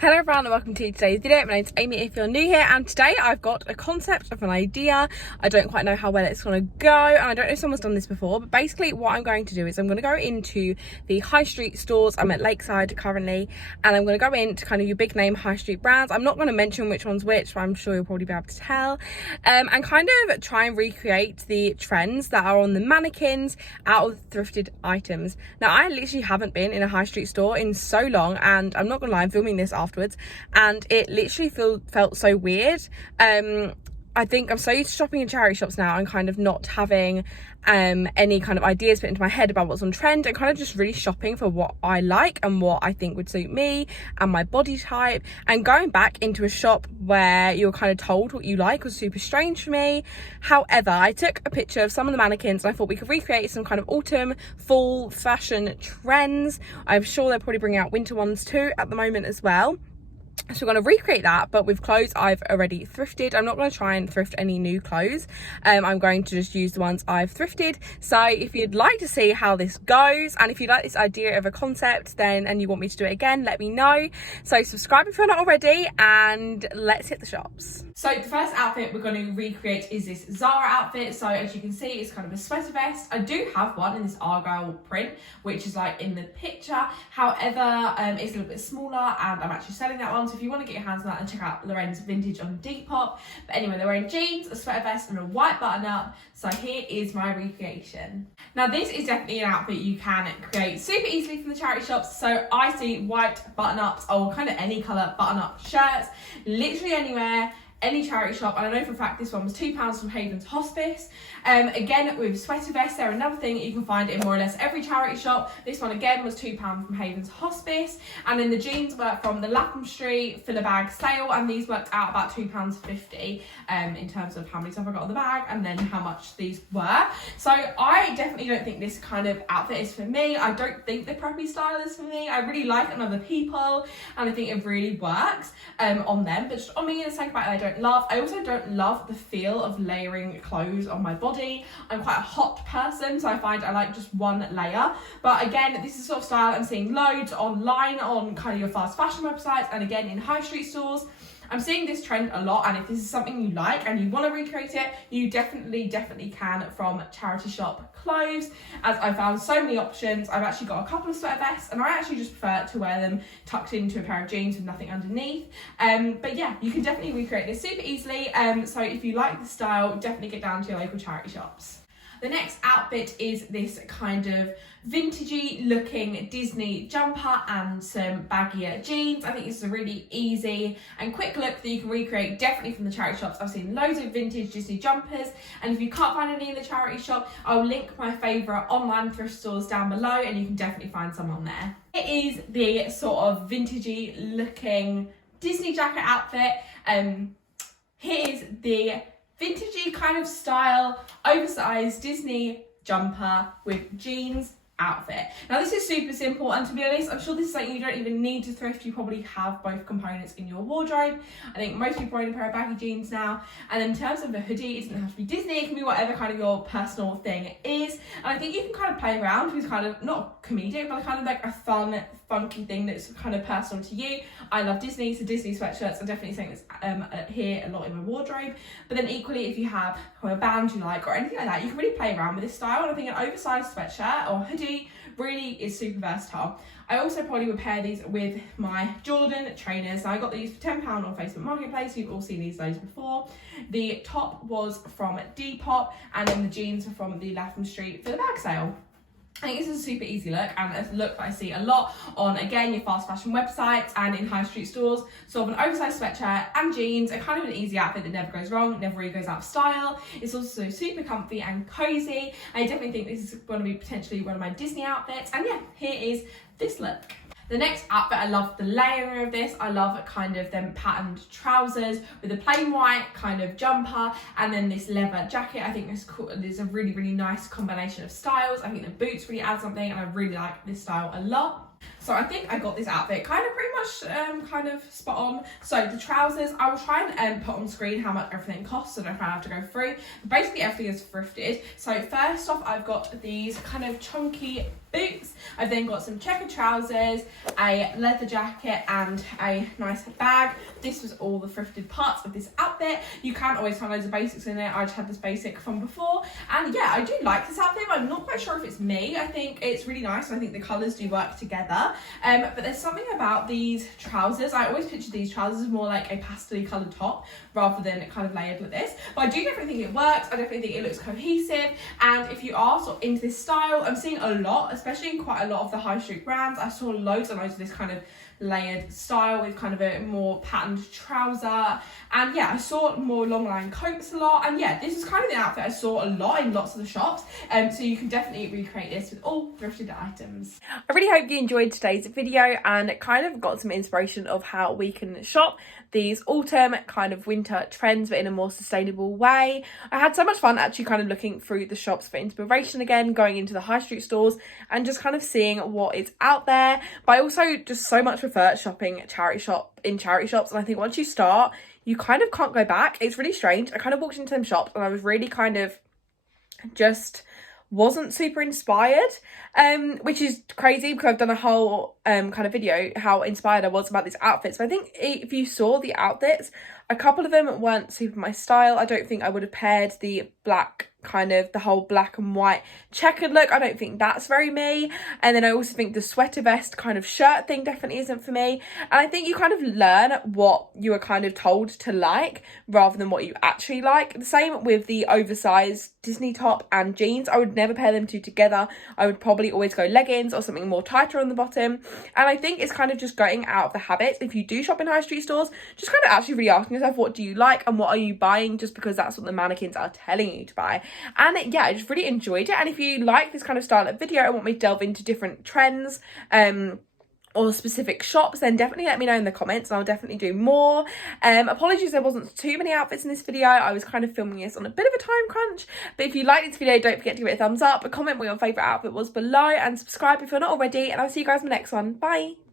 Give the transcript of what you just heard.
Hello everyone and welcome to today's video. My name's Amy if you're new here, and today I've got a concept of an idea. I don't quite know how well it's going to go, and I don't know if someone's done this before, but basically what I'm going to do is I'm going to go into the high street stores. I'm at Lakeside currently, and I'm going to go into kind of your big name high street brands. I'm not going to mention which one's which, but I'm sure you'll probably be able to tell, and kind of try and recreate the trends that are on the mannequins out of thrifted items. Now I literally haven't been in a high street store in so long, and I'm not going to lie, I'm filming this afterwards and it literally felt so weird. I think I'm so used to shopping in charity shops now and kind of not having any kind of ideas put into my head about what's on trend, and kind of just really shopping for what I like and what I think would suit me and my body type. And going back into a shop where you're kind of told what you like was super strange for me. However, I took a picture of some of the mannequins and I thought we could recreate some kind of autumn fall fashion trends. I'm sure they're probably bringing out winter ones too at the moment as well. So we're going to recreate that, but with clothes I've already thrifted. I'm not going to try and thrift any new clothes. I'm going to just use the ones I've thrifted. So if you'd like to see how this goes, and if you like this idea of a concept then and you want me to do it again, let me know. So subscribe if you're not already, and let's hit the shops. So the first outfit we're going to recreate is this Zara outfit. So as you can see, it's kind of a sweater vest. I do have one in this Argyle print, which is like in the picture. However, it's a little bit smaller and I'm actually selling that one. So if you want to get your hands on that, and check out Lorenz vintage on Depop. But anyway, they're wearing jeans, a sweater vest and a white button up. So here is my recreation. Now this is definitely an outfit you can create super easily from the charity shops. So I see white button ups or kind of any colour button up shirts, literally anywhere, any charity shop. And I know for a fact this one was £2 from Haven's Hospice. Again, with sweater vests, they're another thing that you can find in more or less every charity shop. This one again was £2 from Haven's Hospice. And then the jeans were from the Lapham Street filler bag sale, and these worked out about £2.50 in terms of how many stuff I got on the bag and then how much these were. So I definitely don't think this kind of outfit is for me. I don't think the preppy style is for me. I really like it on other people and I think it really works on them, but just on me in a second bite I don't love. I also don't love the feel of layering clothes on my body. I'm quite a hot person, so I find I like just one layer. But again, this is the sort of style I'm seeing loads online on kind of your fast fashion websites, and again in high street stores. I'm seeing this trend a lot, and if this is something you like and you want to recreate it, you definitely can from charity shop clothes, as I found so many options. I've actually got a couple of sweater vests and I actually just prefer to wear them tucked into a pair of jeans with nothing underneath. But yeah, you can definitely recreate this super easily. So if you like the style, definitely get down to your local charity shops. The next outfit is this kind of vintagey looking Disney jumper and some baggier jeans. I think this is a really easy and quick look that you can recreate definitely from the charity shops. I've seen loads of vintage Disney jumpers, and if you can't find any in the charity shop, I'll link my favourite online thrift stores down below and you can definitely find some on there. It is the sort of vintagey looking Disney jacket outfit. Here's the vintagey kind of style, oversized Disney jumper with jeans outfit. Now this is super simple, and to be honest, I'm sure this is something you don't even need to thrift. You probably have both components in your wardrobe. I think most people own a pair of baggy jeans now. And in terms of the hoodie, it doesn't have to be Disney, it can be whatever kind of your personal thing is. And I think you can kind of play around with kind of, not comedic, but kind of like a fun, funky thing that's kind of personal to you. I love Disney, so Disney sweatshirts are definitely something that's here a lot in my wardrobe. But then equally, if you have a band you like or anything like that, you can really play around with this style. And I think an oversized sweatshirt or hoodie really is super versatile. I also probably would pair these with my Jordan trainers. Now I got these for £10 on Facebook Marketplace. You've all seen these loads before. The top was from Depop, and then the jeans were from the Lapham Street for the bag sale. I think this is a super easy look, and a look that I see a lot on, again, your fast fashion websites and in high street stores. Sort of an oversized sweatshirt and jeans, a kind of an easy outfit that never goes wrong, never really goes out of style. It's also super comfy and cozy. I definitely think this is going to be potentially one of my Disney outfits. And yeah, here is this look. The next outfit, I love the layering of this. I love kind of them patterned trousers with a plain white kind of jumper and then this leather jacket. I think this cool. There's a really, really nice combination of styles. I think the boots really add something, and I really like this style a lot. So I think I got this outfit kind of pretty much kind of spot on. So the trousers, I will try and put on screen how much everything costs, so I don't have to go through. But basically everything is thrifted. So first off, I've got these kind of chunky boots. I've then got some checker trousers, a leather jacket and a nice bag. This was all the thrifted parts of this outfit. You can always find loads of basics in it. I just had this basic from before, and yeah, I do like this outfit, but I'm not quite sure if it's me. I think it's really nice, and I think the colours do work together, but there's something about these trousers. I always picture these trousers as more like a pastel coloured top rather than kind of layered like this, but I do definitely think it works. I definitely think it looks cohesive, and if you are sort of into this style, I'm seeing a lot, especially in quite a lot of the high street brands. I saw loads and loads of this kind of layered style with kind of a more patterned trouser, and yeah, I saw more long line coats a lot, and yeah, this is kind of the outfit I saw a lot in lots of the shops, so you can definitely recreate this with all thrifted items. I really hope you enjoyed today's video and kind of got some inspiration of how we can shop these autumn kind of winter trends but in a more sustainable way. I had so much fun actually kind of looking through the shops for inspiration again, going into the high street stores and just kind of seeing what is out there. But I also just so much prefer shopping in charity shops, and I think once you start you kind of can't go back. It's really strange. I kind of walked into them shops and I was really kind of just wasn't super inspired, which is crazy because I've done a whole kind of video how inspired I was about these outfits. But I think if you saw the outfits, a couple of them weren't super my style. I don't think I would have paired the black kind of the whole black and white checkered look. I don't think that's very me. And then I also think the sweater vest kind of shirt thing definitely isn't for me. And I think you kind of learn what you are kind of told to like rather than what you actually like. The same with the oversized Disney top and jeans. I would never pair them two together. I would probably always go leggings or something more tighter on the bottom. And I think it's kind of just going out of the habit. If you do shop in high street stores, just kind of actually really asking yourself, what do you like and what are you buying just because that's what the mannequins are telling you to buy. And yeah, I just really enjoyed it. And if you like this kind of style of video and want me to delve into different trends or specific shops, then definitely let me know in the comments and I'll definitely do more. Apologies there wasn't too many outfits in this video. I was kind of filming this on a bit of a time crunch, but if you liked this video, don't forget to give it a thumbs up, comment what your favourite outfit was below, and subscribe if you're not already, and I'll see you guys in the next one. Bye.